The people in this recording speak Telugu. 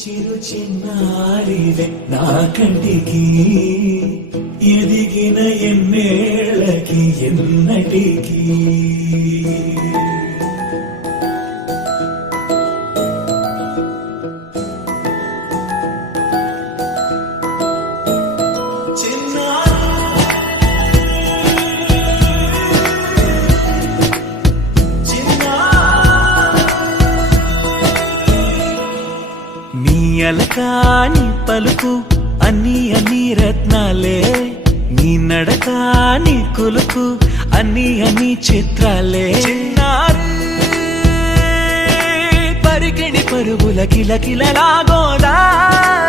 చిరు చిన్నారివే నా కంటికి ఎదిగిన ఎన్నేళ్ళకి ఎన్నటికి అలకాని పలుకు అన్ని అన్ని రత్నాలే నీ నడకాని కులుకు అన్ని అన్ని చిత్రాలే పరికిణి పరుగుల కిలకిలలా గోదావరి